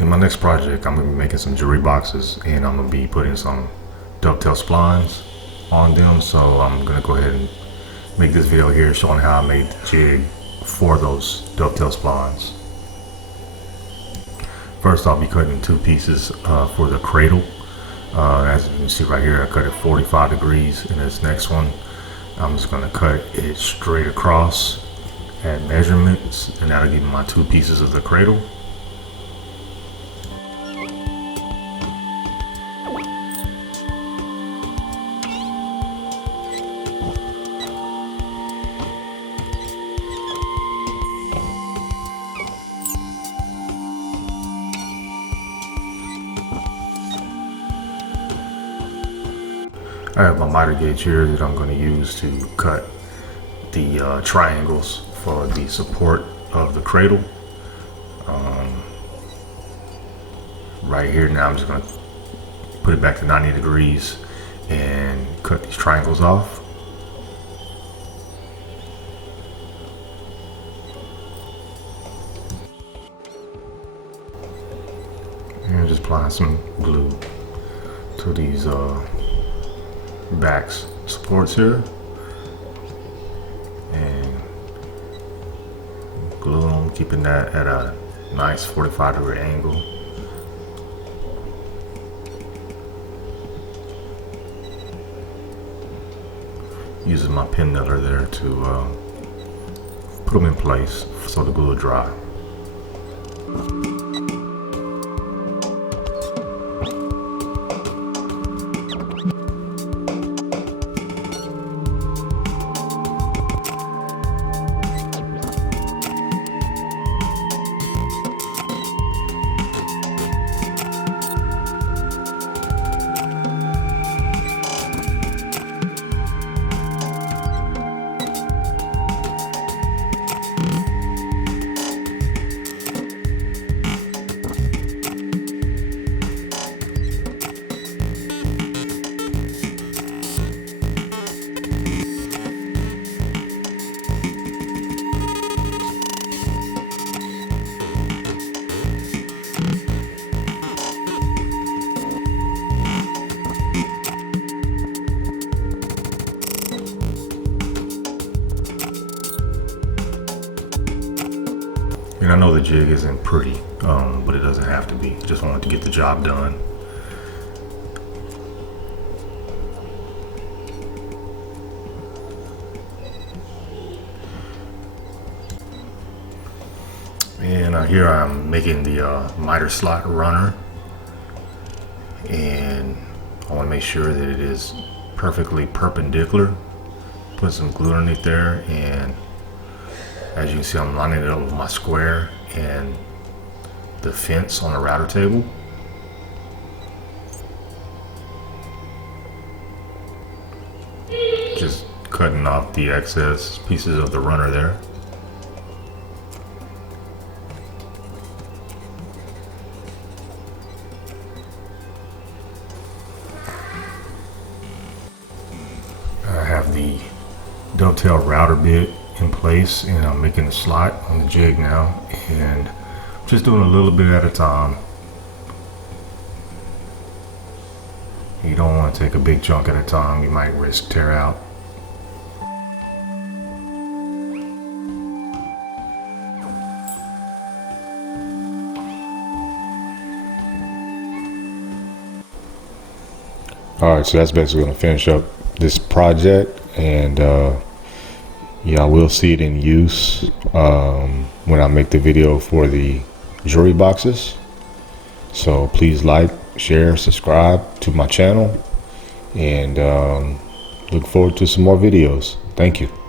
In my next project, I'm going to be making some jewelry boxes, and I'm going to be putting some dovetail splines on them. So I'm going to go ahead and make this video here showing how I made the jig for those dovetail splines. First, I'll be cutting two pieces for the cradle. As you can see right here, I cut it 45 degrees. In this next one, I'm just going to cut it straight across at measurements, and that'll give me my two pieces of the cradle. I have my miter gauge here that I'm going to use to cut the triangles for the support of the cradle. Right here now, I'm just going to put it back to 90 degrees and cut these triangles off. And just apply some glue to these back supports here, and glue them, keeping that at a nice 45-degree angle. Using my pin nutter there to put them in place so the glue will dry. And I know the jig isn't pretty, but it doesn't have to be. Just wanted to get the job done. And here I'm making the miter slot runner, and I want to make sure that it is perfectly perpendicular. Put some glue underneath there, and as you can see, I'm lining it up with my square and the fence on the router table. Just cutting off the excess pieces of the runner there. I have the dovetail router bit in place, and I'm making a slot on the jig now, and just doing a little bit at a time. You don't want to take a big chunk at a time, you might risk tear out. Alright, so that's basically going to finish up this project, and yeah, I will see it in use when I make the video for the jewelry boxes. So please like, share, subscribe to my channel, and look forward to some more videos. Thank you.